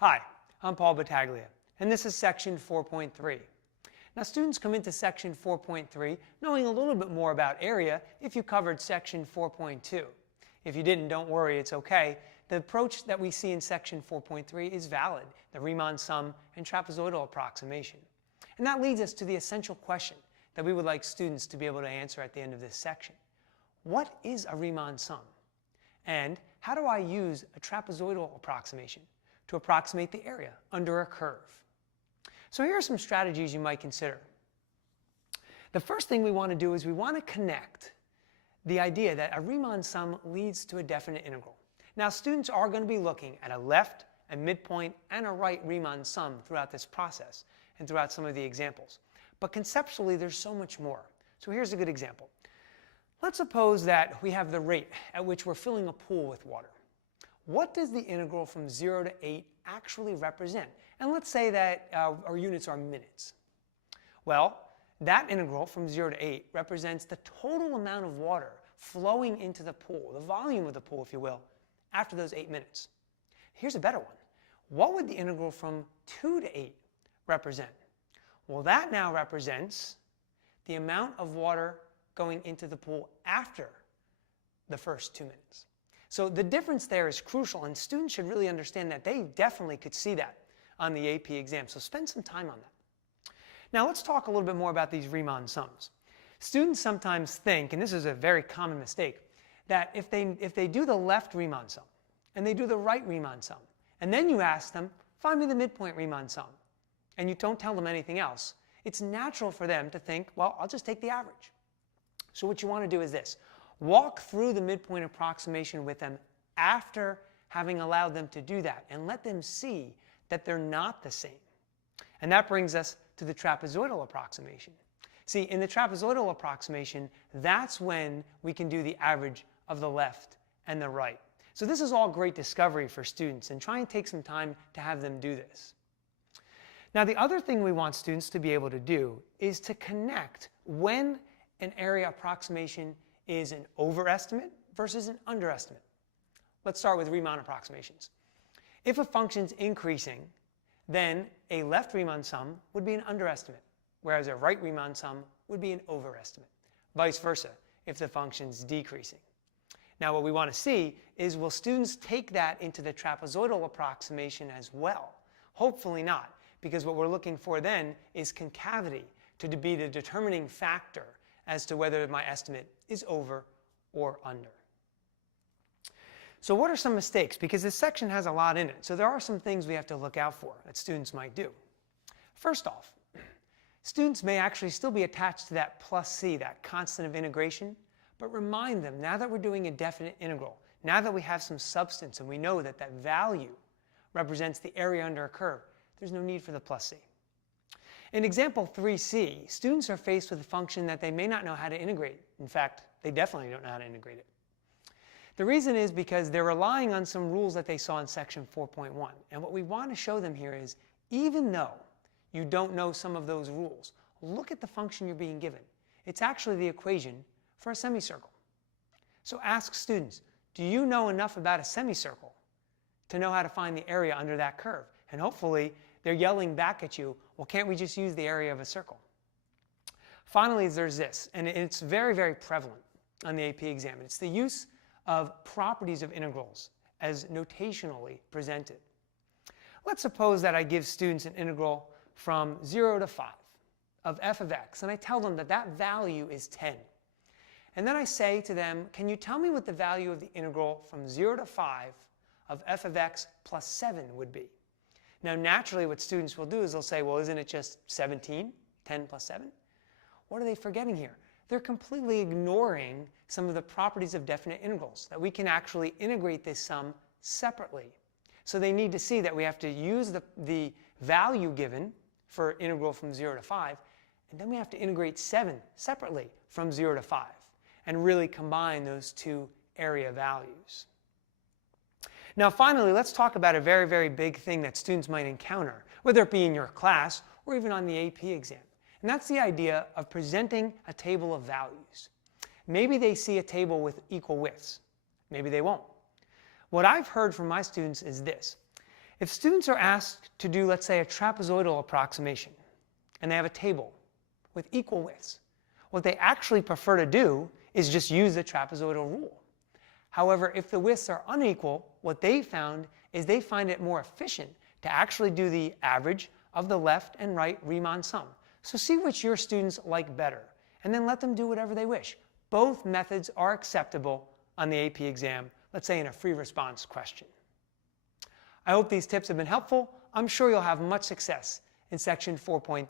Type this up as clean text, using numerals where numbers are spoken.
Hi, I'm Paul Battaglia, and this is section 4.3. Now, students come into section 4.3 knowing a little bit more about area if you covered section 4.2. If you didn't, don't worry, it's okay. The approach that we see in section 4.3 is valid, the Riemann sum and trapezoidal approximation. And that leads us to the essential question that we would like students to be able to answer at the end of this section. What is a Riemann sum? And how do I use a trapezoidal approximation to approximate the area under a curve? So here are some strategies you might consider. The first thing we want to do is we want to connect the idea that a Riemann sum leads to a definite integral. Now, students are going to be looking at a left, a midpoint, and a right Riemann sum throughout this process and throughout some of the examples. But conceptually, there's so much more. So here's a good example. Let's suppose that we have the rate at which we're filling a pool with water. What does the integral from 0 to 8 actually represent? And let's say that our units are minutes. Well, that integral from 0 to 8 represents the total amount of water flowing into the pool, the volume of the pool, if you will, after those 8 minutes. Here's a better one. What would the integral from 2 to 8 represent? Well, that now represents the amount of water going into the pool after the first 2 minutes. So the difference there is crucial, and students should really understand that. They definitely could see that on the AP exam, so spend some time on that. Now let's talk a little bit more about these Riemann sums. Students sometimes think, and this is a very common mistake, that if they do the left Riemann sum, and they do the right Riemann sum, and then you ask them, find me the midpoint Riemann sum, and you don't tell them anything else, it's natural for them to think, well, I'll just take the average. So what you want to do is this. Walk through the midpoint approximation with them after having allowed them to do that, and let them see that they're not the same. And that brings us to the trapezoidal approximation. See, in the trapezoidal approximation, that's when we can do the average of the left and the right. So this is all great discovery for students, and try and take some time to have them do this. Now, the other thing we want students to be able to do is to connect when an area approximation is an overestimate versus an underestimate. Let's start with Riemann approximations. If a function's increasing, then a left Riemann sum would be an underestimate, whereas a right Riemann sum would be an overestimate. Vice versa, if the function's decreasing. Now, what we want to see is, will students take that into the trapezoidal approximation as well? Hopefully not, because what we're looking for then is concavity to be the determining factor as to whether my estimate is over or under. So what are some mistakes? Because this section has a lot in it, so there are some things we have to look out for that students might do. First off, students may actually still be attached to that plus c, that constant of integration, but remind them, now that we're doing a definite integral, now that we have some substance and we know that that value represents the area under a curve, there's no need for the plus c. In example 3c, students are faced with a function that they may not know how to integrate. In fact, they definitely don't know how to integrate it. The reason is because they're relying on some rules that they saw in section 4.1. And what we want to show them here is, even though you don't know some of those rules, look at the function you're being given. It's actually the equation for a semicircle. So ask students, do you know enough about a semicircle to know how to find the area under that curve? And hopefully they're yelling back at you, well, can't we just use the area of a circle? Finally, there's this, and it's very, very prevalent on the AP exam. It's the use of properties of integrals as notationally presented. Let's suppose that I give students an integral from 0 to 5 of f of x, and I tell them that that value is 10. And then I say to them, can you tell me what the value of the integral from 0 to 5 of f of x plus 7 would be? Now, naturally, what students will do is they'll say, well, isn't it just 17? 10 plus 7? What are they forgetting here? They're completely ignoring some of the properties of definite integrals, that we can actually integrate this sum separately. So they need to see that we have to use the value given for integral from 0 to 5, and then we have to integrate 7 separately from 0 to 5, and really combine those two area values. Now, finally, let's talk about a very, very big thing that students might encounter, whether it be in your class or even on the AP exam. And that's the idea of presenting a table of values. Maybe they see a table with equal widths. Maybe they won't. What I've heard from my students is this. If students are asked to do, let's say, a trapezoidal approximation, and they have a table with equal widths, what they actually prefer to do is just use the trapezoidal rule. However, if the widths are unequal, what they found is they find it more efficient to actually do the average of the left and right Riemann sum. So see which your students like better, and then let them do whatever they wish. Both methods are acceptable on the AP exam, let's say in a free response question. I hope these tips have been helpful. I'm sure you'll have much success in section 4.3.